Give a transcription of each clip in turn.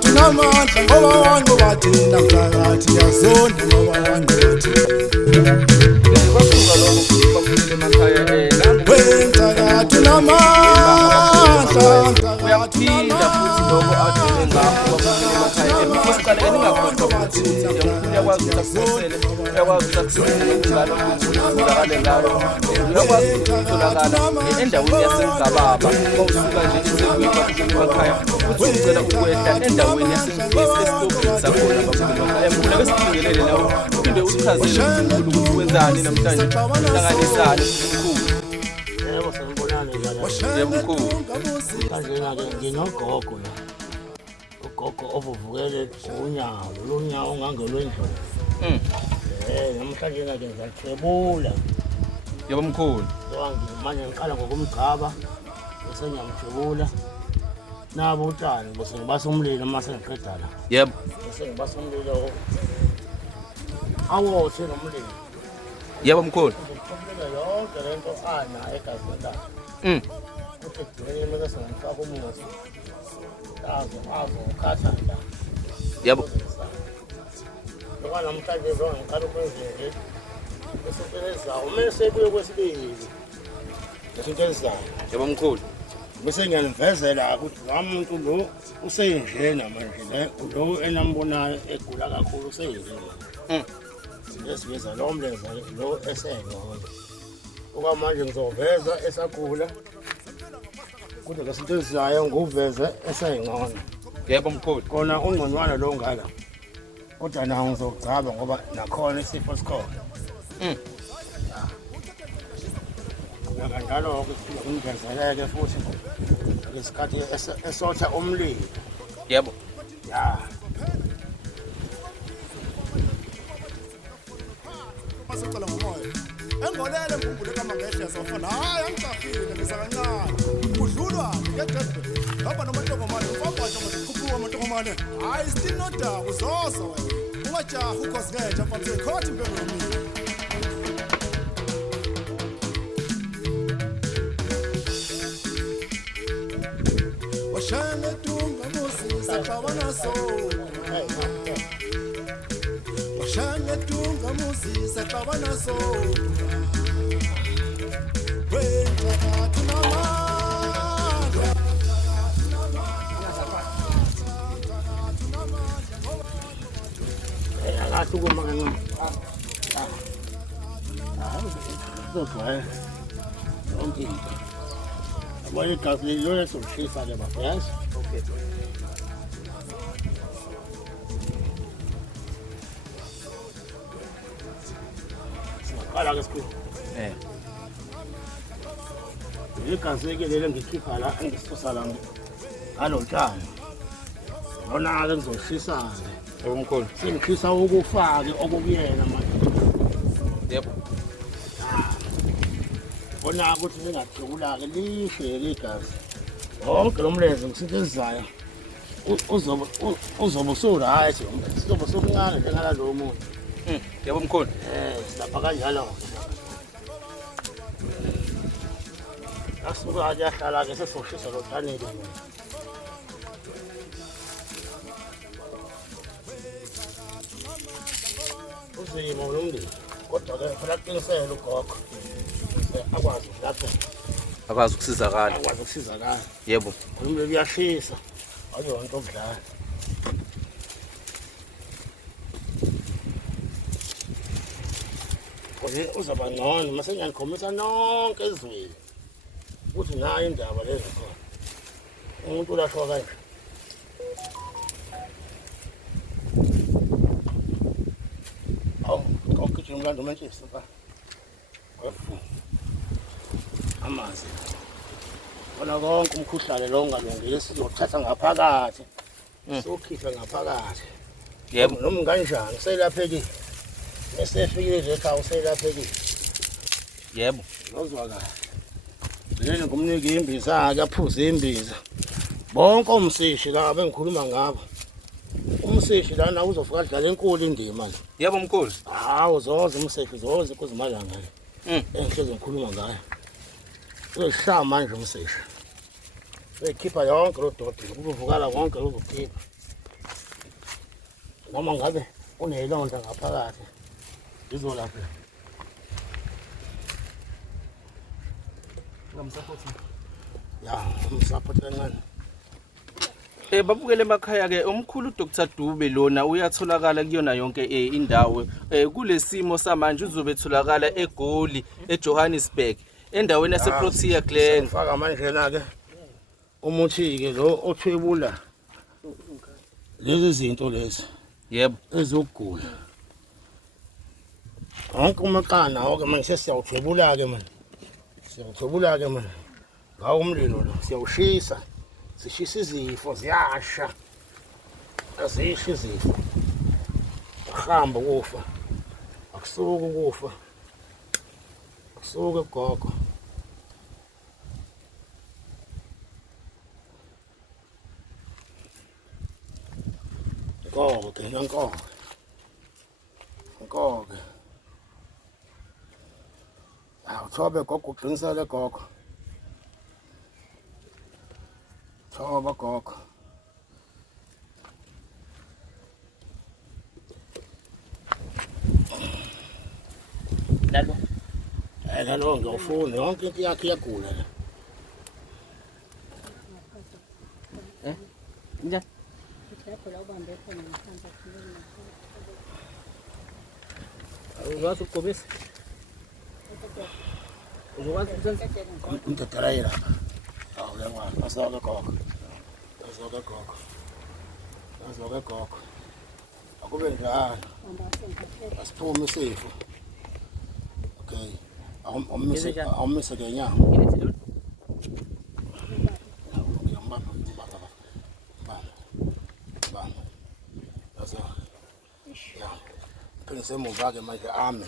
msakathi namandla ngoba wanqoba thina msakathi yazonda ngoba wanqoba thina basuka lokho baphumile emakhaya msakathi namandla uyaphinda futhi lokho adlule ngakho baphumile emakhaya mfosicala ningakhohlwa ukuthi uyakwazi ukuthi akusele uyakwazi ukuthi akusele ngalo ukuzakale ngayo uyakwazi ukuthi utholakala endaweni yaseNgababa mawusuka nje eSekwini baphumile emakhaya futhi ucela ukwehla endaweni yaseStobhini sakhona baphumile emakhaya mkhulu besibingelele nawe uphinde usichazele ukuthi wenzani namhlanje hlanganisane mkhulu. Yebo sanibonani njalo. Yebo mkhulu. Kanjena-ke nginogogo la. Ugogo ovuvukele unyawo, lo nyawo ongangelwendlovu. Namhlanje-ke ngizathebula. Yebo mkhulu. Manje ngiqala ngokumgcaba bese ngiyamthebula. Nabo utshani bese ngibasa umlilo mase ngiqeda la. Yebo. Bese ngibasa umlilo. Awothe nomlilo. Yebo mkhulu. Yonke lento anayo egazini lakhe. Kuthi ekugcineni mase ngifaka umuthi. Ukhatha la. Yebo. Ngoba namhlanje zonke ngiqala ukwenza nje. Bese usebenzayo, uma sebuye kwesibili. Bese usebenzayo. Yebo mkhulu. Bese ngiyanivezela ukuthi umuntu lo useyinjena manje lo enambonayo egula kakhulu useyinjena. Lesiveza lo mlenze lo esengcono. Okwamanje ngizoveza esagula. Kuthi ngesintezisayo nguveze esengcono. Yebo mkhulu. Kona ungconywana lo ngala. Kodwa nawo ngizogcaba ngoba nakhona isifo sikhona. Kanjalo ukuthi ngimgezeleke futhi ngesikhathi esotha umlilo. Yebo. Ya. Masicela ngomoya engolele mkhumbulo kamangehla sofana hayi angicafile ngisakancane udlulwa ngededbe ngapha nomantokomane mfabhatsha masikhuphuka amantokomane hayi still noda uzoza wena ungajaha ukhosikeja mfamse khothi impembe yomini washane tunga musisa xabana so washane tunga musisa xabana so wena kathi namandla Akasukuma kancane. Uzogcwala yonke into. Yabona igazi lelo sokushisa ke bafo, yazi? Okay. Singaqala ke sikhulu. Igazi ke lelo ngikhipha la engisusa la ngalotshani. Lona ke ngizoshisa ke. Yebo mkhulu. Sengikhisa ukufake okubuyena manje. Yebo. Bona ukuthi lingathula ke lihle legazi. Wonke lo mlenze ngisithizayo. Uzobe usuright, uzobe usumncane njengala lo muntu. Yebo mkhulu. Lapha kanjalo. Asuka ayahlala ke sesoshisa lo thanele. Uzima nomndeni kodwa ke phela qinisele ugogo akwazi lapho Akwazi ukusizakala. akwazi ukusizakala. Yebo. Umlilo uyashisa ayonto okudlala. Kodwa uzaba ngcono mase ngiyakhomisa nonke ezweni ukuthi nayo indaba lezo khona. Umuntu ulashwa kanje. Konke umlando manje sipa. Amanzi. Bona konke umkhuhlane lo ungalungile sizothatha ngaphakathi. Sokhipha ngaphakathi. Yebo. Noma kanjani selaphekile. Esefikile ekhaya uselaphekile. Yebo. Lozwakala. Lena ngumnike imbiza ke aphuze imbiza. Bonke umsishi la bengikhuluma ngabo. Umsishi lana uzofika adlala enkulu indima manje. Yebo mkhulu. Hawu zoze umsishi zoze kuzimalanga le. Engihlezi ngikhuluma ngayo. Uzohlala manje umsishi. Uyikhipha yonke lo doti, ubuvukala konke uzokhipha. noma ngabe unelonda ngaphakathi izolapha ngamsapoti ya umsupport kancane. Babukele emakhaya ke umkhulu Dr Dube lona uyatholakala kuyona yonke indawo kulesimo samanje uzobe etholakala eGoli eJohannesburg endaweni yaseProtea Glen. Ufaka manje na ke umuthi ke lo othwebula lezi zinto lezi Yebo ezokugula. Wonke umaqana oke manje siyawuthwebula ke manje. Siyawuthwebula ke manje. Ngawo umlilo lo siyawushisa. Sishisa izifo ziyasha. Azisho izifo. Uhamba ukufa. Akusuka ukufa. Akusuka gogo. Gogo, nangogo. Gogo. Awuthobe gogo uqinisele gogo. Thoba gogo. Lalo Lalo ngiyofuna yonke into yakhe iyagula la. njani uzokwazi ukugobisa uzokwazi ukwenza Umtatarayela. Awu yangwa asoke gogo. Asoke gogo. Asoke gogo. Akube njalo. Asiphume isifo. Okay. Awumise ke nyanga. Semuva ke manje ame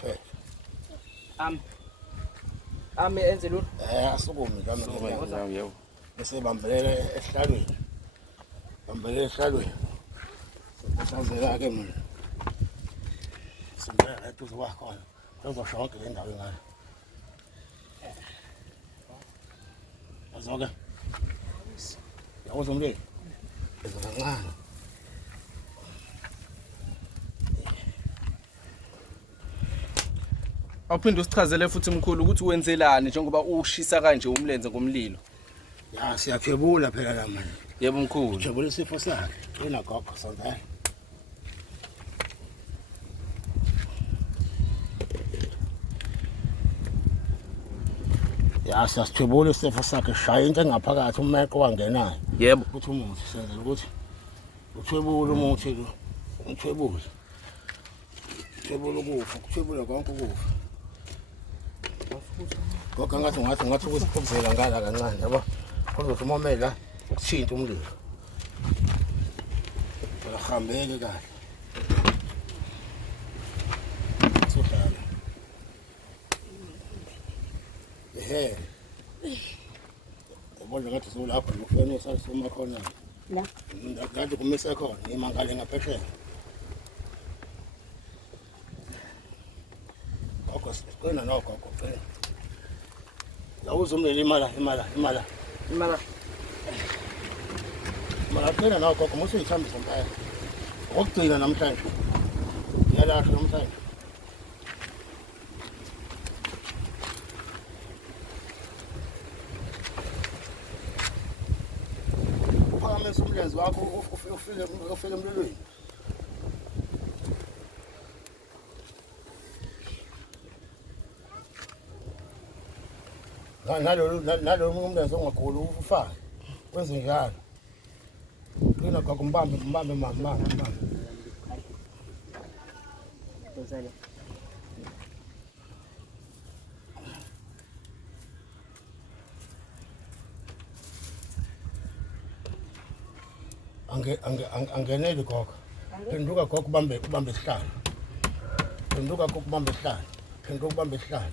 phela ame enze lo asukume kami yebo bese bambelele ehlalweni bambelele ehlalweni usazela ke mina simbela la tuzo wakhona uzoshoka le ndawo ngayo azoke yawo zomlele ezokancane awuphinde usichazele futhi mkhulu ukuthi wenzelani njengoba ushisa kanje umlenze ngomlilo. Ya siyaphebula phela la manje. Yebo mkhulu. Jabule isifo sakhe. Ina gogo sonke. Ya siyasithebula isifo sakhe shaya into engaphakathi umeqo wangenayo. Yebo. Ukuthi umuthi senza ukuthi uthwebule umuthi lo. Uthwebule. Uthwebule ukufa, uthwebule konke ukufa. Gogo ngathi ukusiphuzela ngala kancane yabo. Kuzothi umomela ukuthinta umlilo. Bahambeke kahle. Sohlala. Ubona ngathi solapha ngofene sasoma khona. La. Ngathi kumise khona imangale ngaphesheya. Kona nokho phela. Lawuzumlela imala. Mara phela nokho musu ithambisa mpaya. Okugcina namhlanje. Yalahla namhlanje. Uphakamisa umlenze wakho ufike emlilweni. Nalo umlenze ongakhulu ufake wenze njalo qina gogo mbambe mama Dozale. angeneli gogo phenduka gogo ubambe isihlalo phenduka gogo ubambe isihlalo phenduka ubambe isihlalo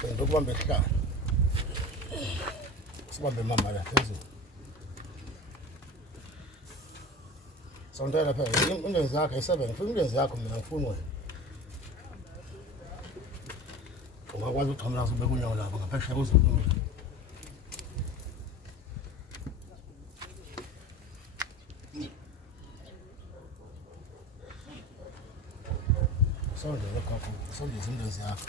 phenduka ubambe isihlalo sibambe mama la phezulu sondela phela umlenze wakhe ayisebenzi ngifuna umlenze yakho mina ngifuna wena ungakwazi ukuthola ubeka unyawo lapho ngaphesheya uzulu Sondisa imbuzi yakho.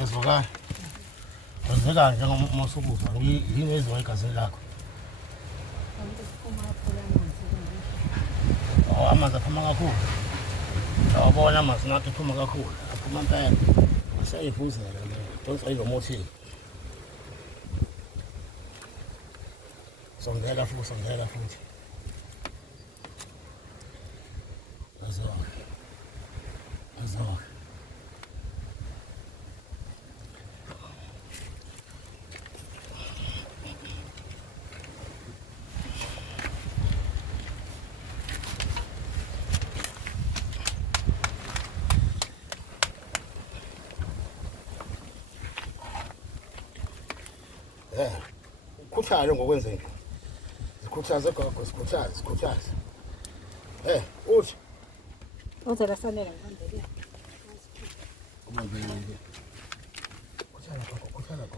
Yezwakala. Kwenzeka njengoba usubuzwa yini ezwa igazini lakho? Amanzi aphuma kakhulu. Awubona amanzi nathi aphuma kakhulu. Aphuma impela. Asayivuzela le. Donsa izomothile. Sondela futhi. Azok. Ukhuthale ngokwenze nje. Sikhuthaze gogo, sikhuthaze. Uthi Uzela sanele ngandele. umambelile. Kuthala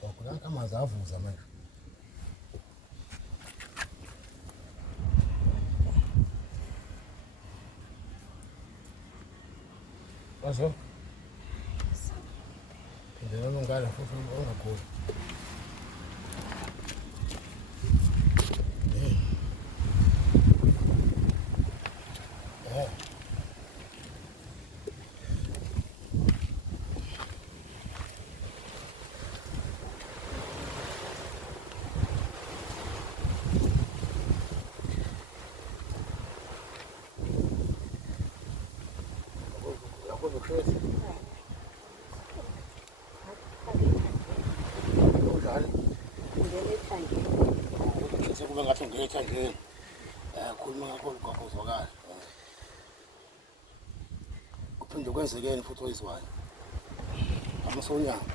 gogo. La amanzi avuza manje. Bazo. Phindela ngala futhi ungaguli. Kube ngathi ngeke ethandeni. Khuluma kakhulu gogo uzwakala. Kuphinde kwenzekeni futhi oyizwayo. Amasonyanga.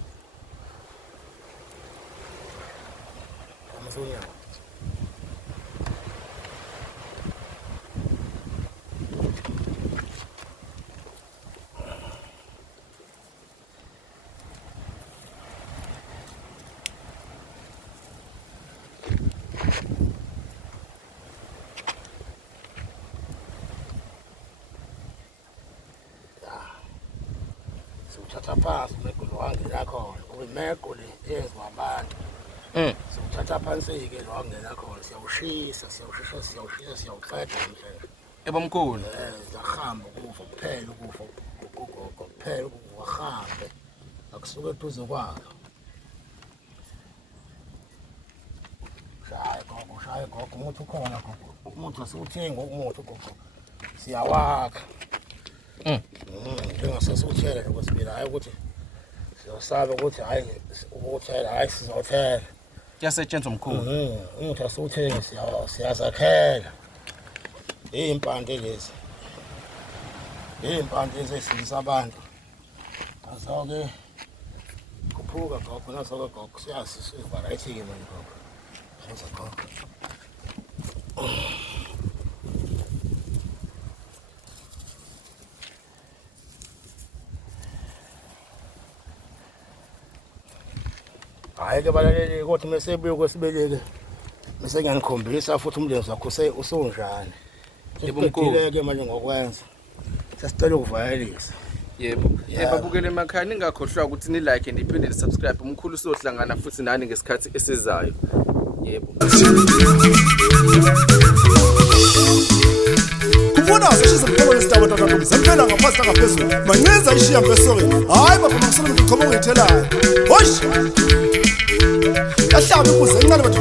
Uthatha phansi umegulu wangena khona uyimegulu yenziwa abantu uthatha phansi-ke lo wangena khona siyawushisa siyawuqeda namhlanje Ebomkhulu zahamba ukufa kuphela kuphela wahambe akusuke eduze kwakho shaye gogo umuthi ukhona gogo umuthi asiwuthengi umuthi gogo siyawakha njengasesiwuthela nokwesibili hayi ukuthi siyosaba ukuthi hayi ukuthela hayi sizothela kuyasetshenzwa mkhulu. Umuthi asiwuthengi siyazakhela iy'mpande lezi esilisa abantu nazo-ke kuphuka gogo nazo-ke gogo siyazi sivaraythi-ke manje gogo yenza gogo hayi-ke balaleli kodwa mesebuye kwesibeleke bese ngiyanikhombisa futhi umlenze wakho usunjani Yebomkhulu. manje ngokwenza siyasicela ukuvayelisa. Yebo. Babukele emakhaya ningakhohlwa ukuthi ni like and iphinde subscribe. Umkhulu sohlangana futhi nani ngesikhathi esizayo. Yebo. Kubona sishisa mphoko lesitabo tatatu mzempela ngaphansi ngaphezulu manyenza ishiya mfesori hayi baba ngisona umuntu uqhoma ngithelayo hosh yahlaba ikuze incane bathi